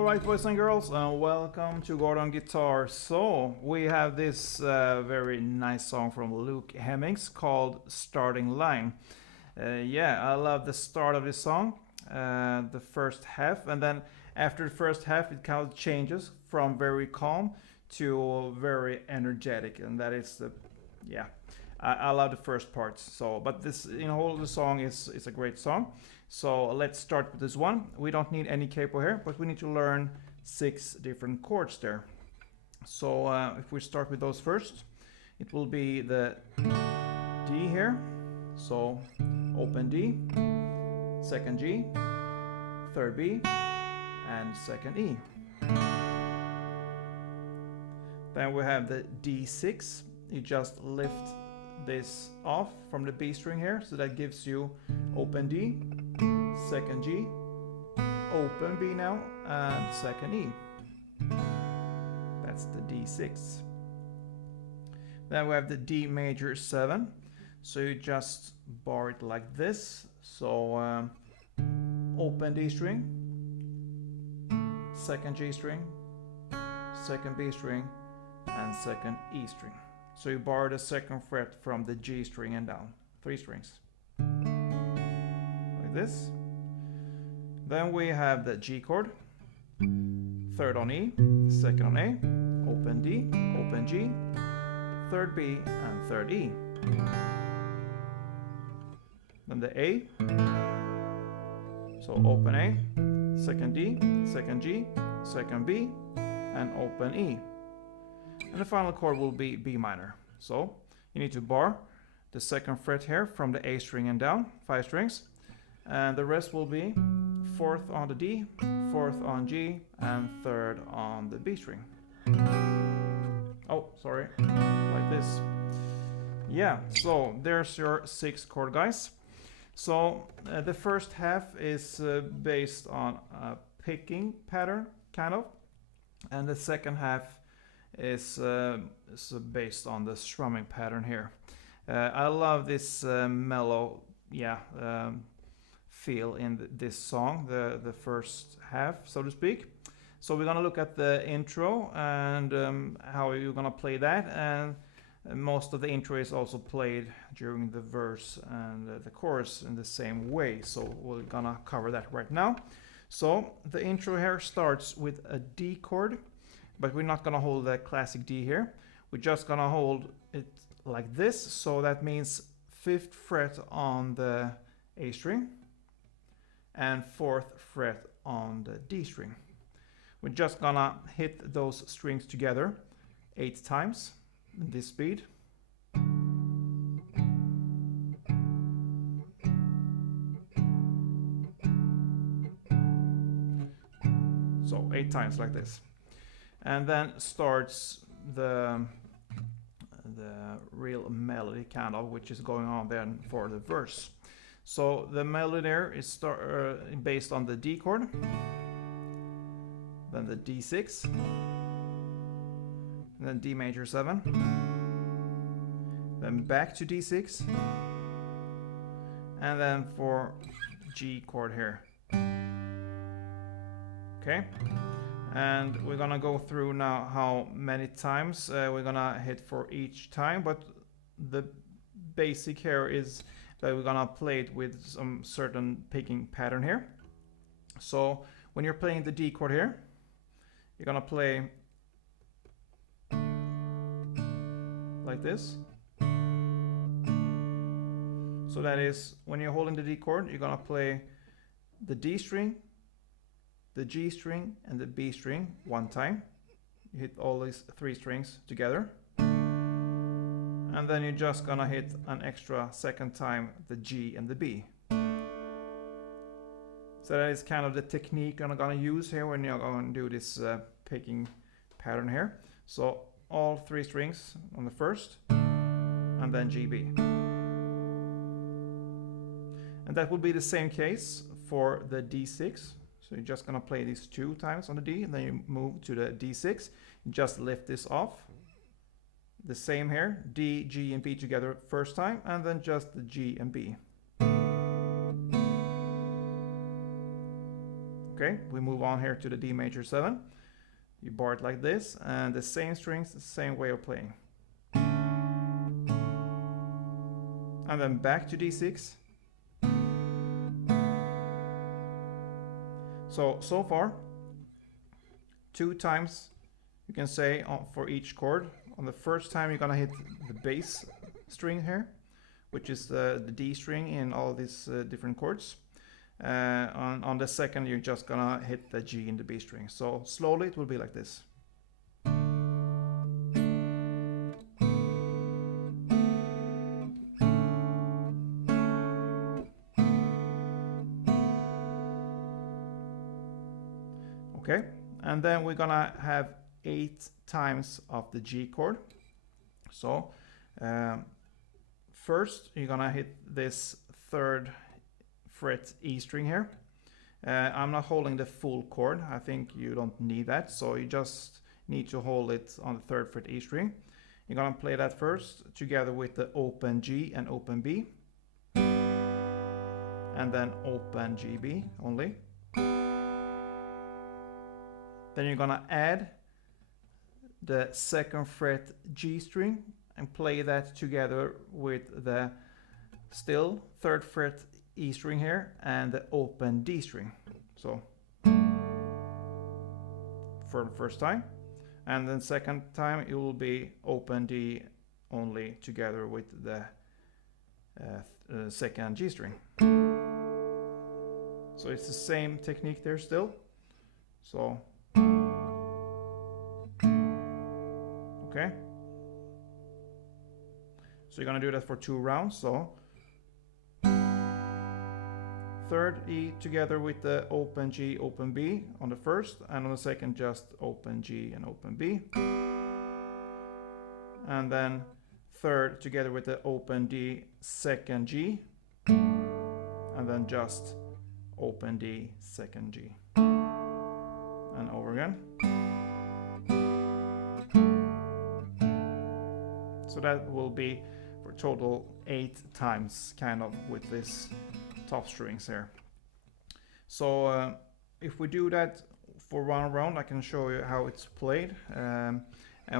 Alright, boys and girls, welcome to Gordon Guitar. So, we have this very nice song from Luke Hemmings called Starting Line. Yeah, I love the start of this song, the first half, and then after the first half it kind of changes from very calm to very energetic, and that is the, yeah, I love the first parts. So, but this, whole the song is a great song. So let's start with this one. We don't need any capo here, but we need to learn 6 different chords there. So if we start with those first, it will be the D here. So open D, second G, third B, and second E. Then we have the D6. You just lift this off from the B string here, so that gives you open D, second G, open B now, and second E. That's the D6. Then we have the D major 7. So you just bar it like this. So open D string, second G string, second B string, and second E string. So you bar the second fret from the G string and down, 3 strings. Like this. Then we have the G chord, third on E, second on A, open D, open G, third B, and third E. Then the A, so open A, second D, second G, second B, and open E. And the final chord will be B minor. So you need to bar the second fret here from the A string and down, 5 strings. And the rest will be 4th on the D, 4th on G, and 3rd on the B string. Oh, sorry, like this. Yeah, so there's your 6 chord, guys. So the first half is based on a picking pattern, kind of. And the second half is based on the strumming pattern here. I love this mellow, feel in this song, the first half, so to speak. So we're gonna look at the intro and how you're gonna play that, and most of the intro is also played during the verse and the chorus in the same way. So we're gonna cover that right now. So the intro here starts with a D chord, but we're not gonna hold the classic D here. We're just gonna hold it like this. So that means 5th fret on the A string and 4th fret on the D string. We're just gonna hit those strings together 8 times in this speed. So 8 times like this. And then starts the real melody, kind of, which is going on then for the verse. So the melody there is based on the D chord, then the D6, and then D major 7, then back to D6, and then for G chord here. Okay, and we're gonna go through now how many times we're gonna hit for each time, but the basic here is that we're gonna play it with some certain picking pattern here. So when you're playing the D chord here, you're gonna play like this. So that is, when you're holding the D chord, you're gonna play the D string, the G string, and the B string 1 time. You hit all these 3 strings together. And then you're just gonna hit an extra second time the G and the B. So that is kind of the technique I'm gonna use here when you're gonna do this picking pattern here. So all 3 strings on the first, and then G, B. And that will be the same case for the D6. So you're just gonna play these 2 times on the D, and then you move to the D6. You just lift this off. The same here, D, G, and B together first time, and then just the G and B. Okay, we move on here to the D major 7. You bar it like this, and the same strings, the same way of playing. And then back to D6. So far, 2 times you can say for each chord. On the first time, you're gonna hit the bass string here, which is the D string in all these different chords. On the second, you're just gonna hit the G in the B string. So slowly, it will be like this. Okay, and then we're gonna have 8 times of the G chord. So first, you're gonna hit this 3rd fret E string here. I'm not holding the full chord. I think you don't need that, so you just need to hold it on the 3rd fret E string. You're gonna play that first together with the open G and open B, and then open G B only. Then you're gonna add the 2nd fret G string and play that together with the still 3rd fret E string here and the open D string. So for the first time, and then second time it will be open D only together with the 2nd G string. So it's the same technique there still. So okay, so you're gonna do that for 2 rounds. So 3rd E together with the open G, open B on the first, and on the second just open G and open B. And then 3rd together with the open D, 2nd G, and then just open D, 2nd G. And over again. So that will be for total 8 times kind of with this top strings here. So if we do that for 1 round, I can show you how it's played, and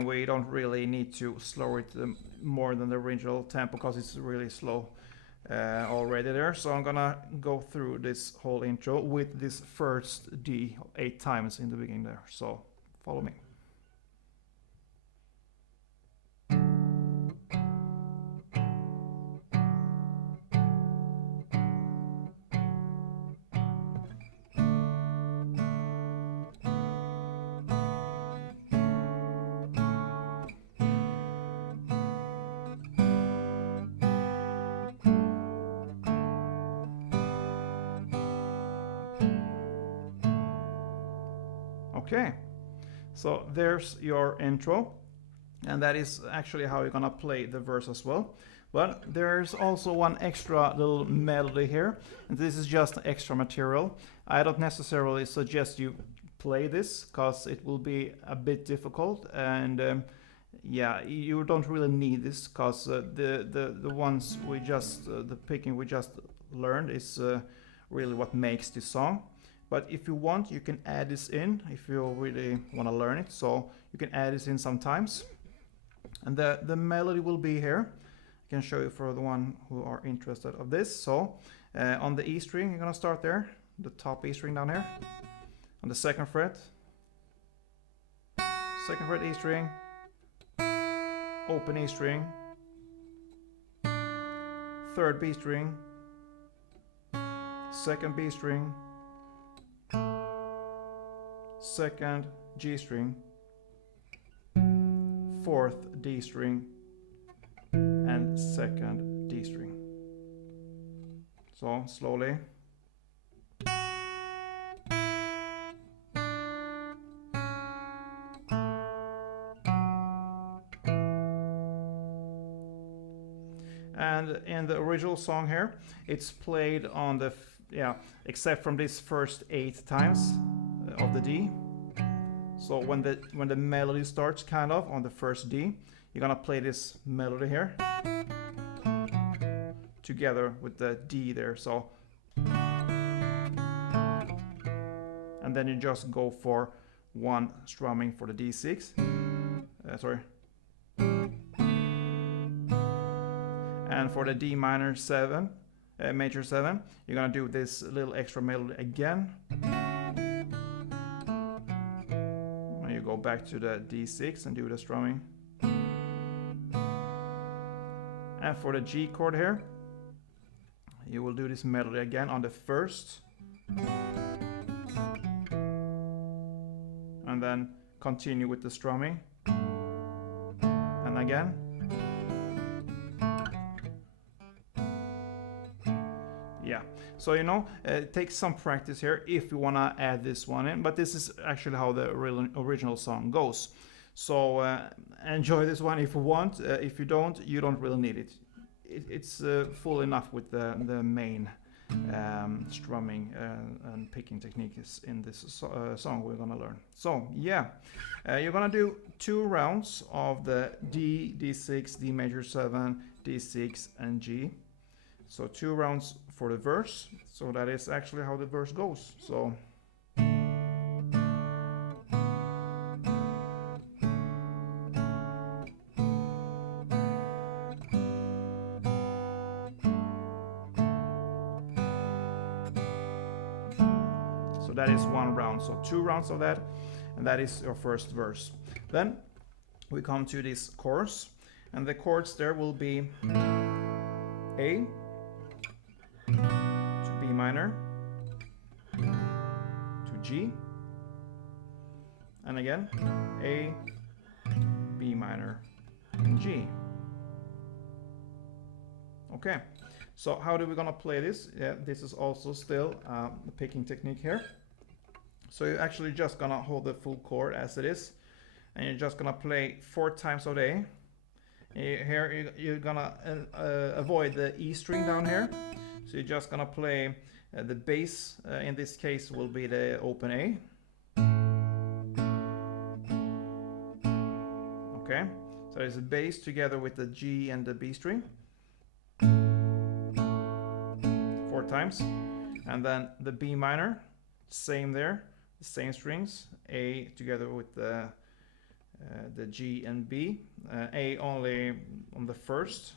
we don't really need to slow it more than the original tempo because it's really slow already there. So I'm gonna go through this whole intro with this first D 8 times in the beginning there. So follow me. Okay, so there's your intro, and that is actually how you're gonna play the verse as well. But there's also one extra little melody here, and this is just extra material. I don't necessarily suggest you play this because it will be a bit difficult, and yeah, you don't really need this because the ones we just the picking we just learned is really what makes this song. But if you want, you can add this in if you really want to learn it. So you can add this in sometimes. And the melody will be here. I can show you for the one who are interested of this. So on the E string, you're going to start there. The top E string down here. On the 2nd fret. 2nd fret E string. Open E string. 3rd B string. 2nd B string. 2nd G string, 4th D string, and 2nd D string. So slowly. And in the original song here, it's played on the except from this first 8 times of the D. So when the melody starts kind of on the first D, you're gonna play this melody here together with the D there. So and then you just go for one strumming for the D6. And for the D minor 7, major 7, you're gonna do this little extra melody again. And you go back to the D6 and do the strumming. And for the G chord here, you will do this melody again on the first. And then continue with the strumming. And again. Yeah, so you know, it takes some practice here if you want to add this one in, but this is actually how the original song goes. So enjoy this one if you want. If you don't really need it. It's full enough with the main strumming and picking techniques in this song we're gonna learn. So yeah, you're gonna do 2 rounds of the D, D6, D major 7, D6 and G. So 2 rounds for the verse. So that is actually how the verse goes. So that is 1 round. So 2 rounds of that, and that is your first verse. Then we come to this chorus, and the chords there will be A to B minor to G, and again A, B minor, and G. Okay, so how do we gonna play this? Yeah, this is also still the picking technique here. So you're actually just gonna hold the full chord as it is, and you're just gonna play 4 times of the A. Here you're gonna avoid the E string down here. So you're just gonna play the bass, in this case will be the open A. Okay, so there's a bass together with the G and the B string. 4 times. And then the B minor, same there, the same strings, A together with the G and B, A only on the first,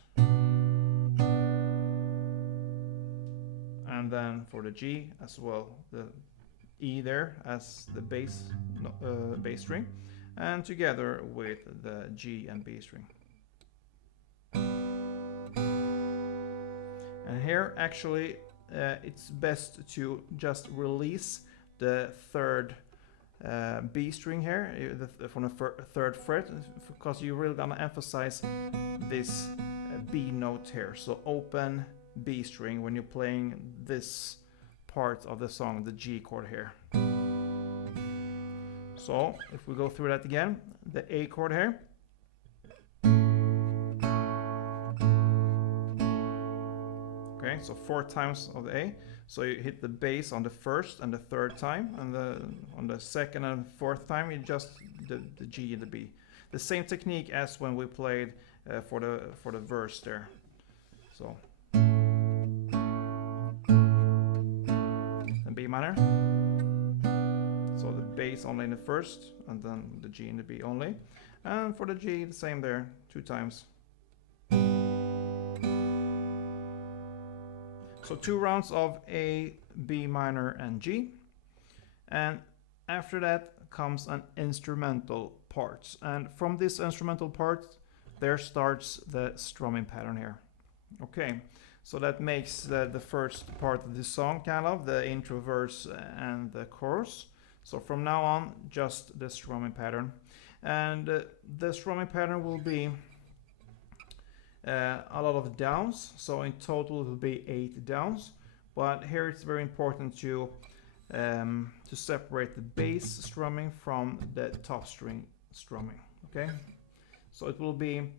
and then for the G as well, the E there as the bass string, and together with the G and B string. And here actually it's best to just release the third B string here from the third fret, because you're really gonna emphasize this B note here. So open B string when you're playing this part of the song, the G chord here. So if we go through that again, the A chord here. Okay, so 4 times of the A. So you hit the bass on the first and the third time, and on the second and fourth time you just the G and the B. The same technique as when we played for the verse there. So and B minor. So the bass only in the first, and then the G and the B only. And for the G, the same there, 2 times. So 2 rounds of A, B minor, and G. And after that comes an instrumental part. And from this instrumental part, there starts the strumming pattern here. Okay, so that makes the first part of the song, kind of, the intro, verse, and the chorus. So from now on, just the strumming pattern. And the strumming pattern will be a lot of downs, so in total it will be 8 downs, but here it's very important to separate the bass strumming from the top string strumming. Okay, so it will be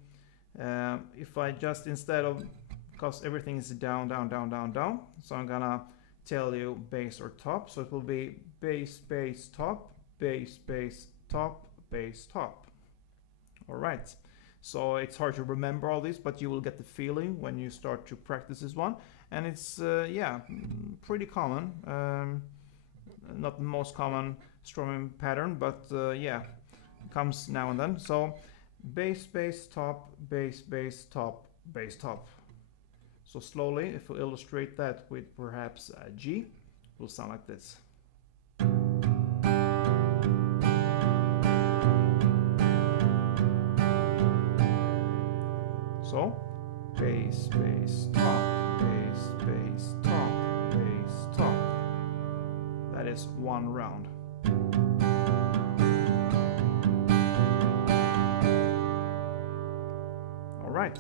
if I just, instead of, because everything is down, down, down, down, down, so I'm gonna tell you bass or top, so it will be bass, bass, top, bass, bass, top, bass, top. All right. So it's hard to remember all this, but you will get the feeling when you start to practice this one. And it's, yeah, pretty common. not the most common strumming pattern, but yeah, it comes now and then. So bass, bass, top, bass, bass, top, bass, top. So slowly, if we illustrate that with perhaps a G, it will sound like this. So bass, bass, top, bass, bass, top, bass, top. That is one round. All right.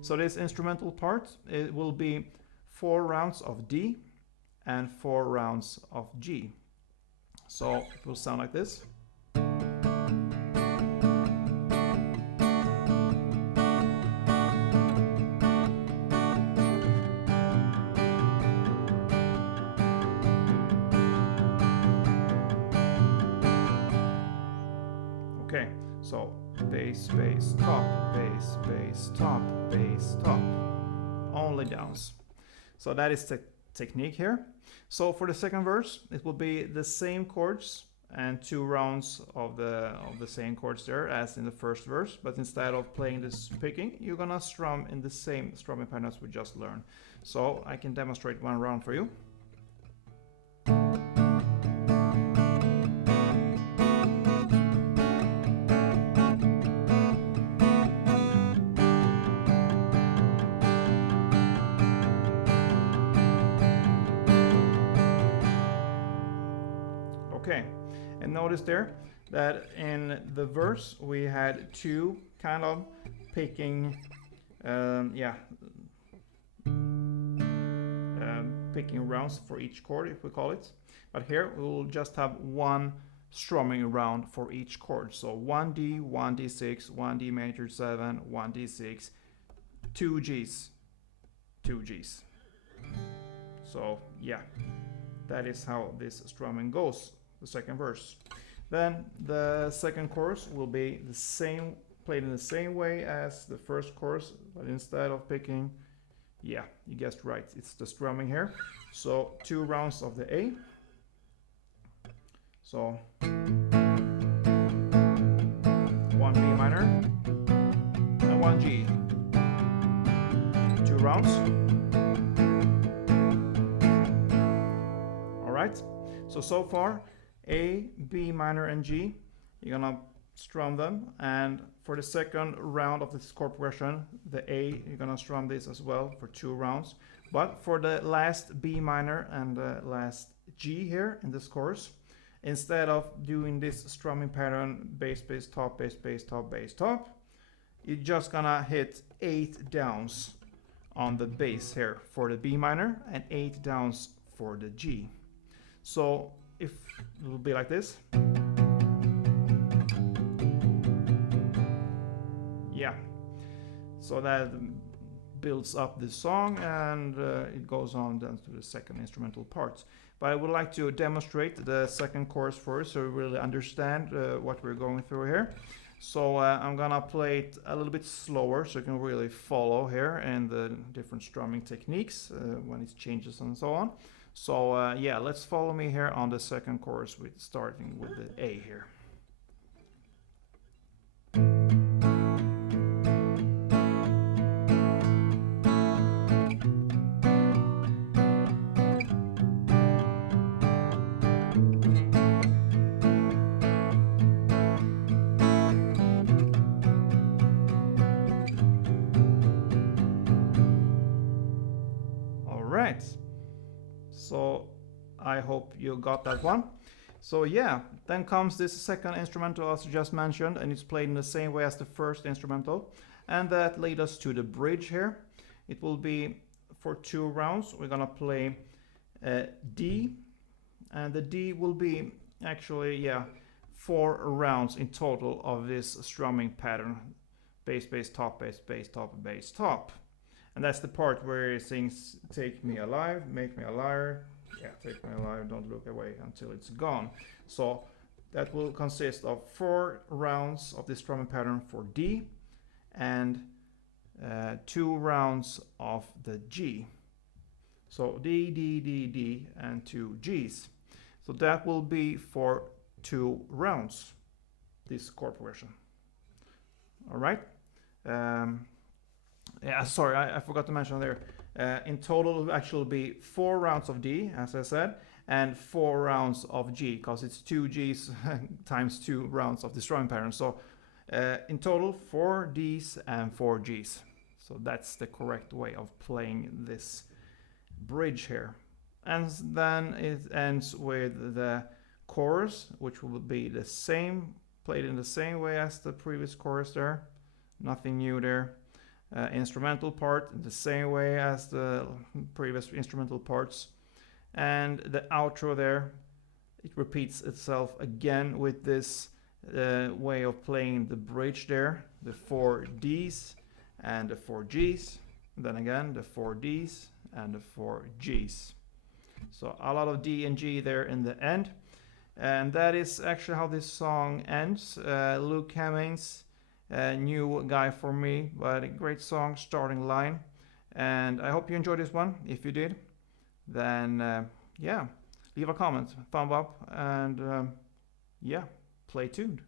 So this instrumental part, it will be 4 rounds of D and 4 rounds of G. So it will sound like this. Okay, so bass, bass, top, bass, bass, top, bass, top. Only downs. So that is the technique here. So for the second verse, it will be the same chords and 2 rounds of the same chords there as in the first verse, but instead of playing this picking, you're gonna strum in the same strumming pattern as we just learned. So I can demonstrate one round for you. Okay, and notice there that in the verse we had 2 kind of picking, picking rounds for each chord, if we call it. But here we will just have 1 strumming round for each chord. So 1D, 1D6, 1D major 7, 1D6, 2 Gs, 2 Gs. So yeah, that is how this strumming goes. The second verse. Then the second chorus will be the same, played in the same way as the first chorus, but instead of picking, yeah, you guessed right, it's the strumming here. So 2 rounds of the A. So 1 B minor and 1 G. 2 rounds. All right. So far, A, B minor, and G, you're gonna strum them, and for the second round of this chord progression, the A, you're gonna strum this as well for 2 rounds. But for the last B minor and the last G here in this chorus, instead of doing this strumming pattern, bass, bass, top, bass, bass, top, bass, top, you're just gonna hit 8 downs on the bass here for the B minor and 8 downs for the G. So if it will be like this. Yeah, so that builds up the song, and it goes on then to the second instrumental part. But I would like to demonstrate the second chorus first, so you really understand what we're going through here. So I'm gonna play it a little bit slower so you can really follow here and the different strumming techniques when it changes and so on. So yeah, let's follow me here on the second chorus, with starting with the A here. All right. So I hope you got that one. So yeah, then comes this second instrumental as I just mentioned, and it's played in the same way as the first instrumental. And that leads us to the bridge here. It will be for 2 rounds. We're gonna play D, and the D will be actually, yeah, 4 rounds in total of this strumming pattern. Bass, bass, top, bass, bass, top, bass, top. And that's the part where it sings, take me alive, make me a liar. Yeah, take me alive, don't look away until it's gone. So that will consist of 4 rounds of this strumming pattern for D and 2 rounds of the G. So D, D, D, D, and 2 Gs. So that will be for 2 rounds, this chord progression. All right. Yeah, sorry, I forgot to mention there. In total, it will actually be 4 rounds of D, as I said, and 4 rounds of G, because it's 2 Gs times 2 rounds of the strumming pattern. So in total, 4 Ds and 4 Gs. So that's the correct way of playing this bridge here. And then it ends with the chorus, which will be the same, played in the same way as the previous chorus there. Nothing new there. Instrumental part the same way as the previous instrumental parts. And the outro there, it repeats itself again with this way of playing the bridge there. The 4 Ds and the 4 Gs. Then again, the 4 Ds and the 4 Gs. So a lot of D and G there in the end. And that is actually how this song ends. Luke Hemmings, a new guy for me, but a great song, Starting Line. And I hope you enjoyed this one. If you did, then yeah, leave a comment, thumb up, and yeah, play tuned.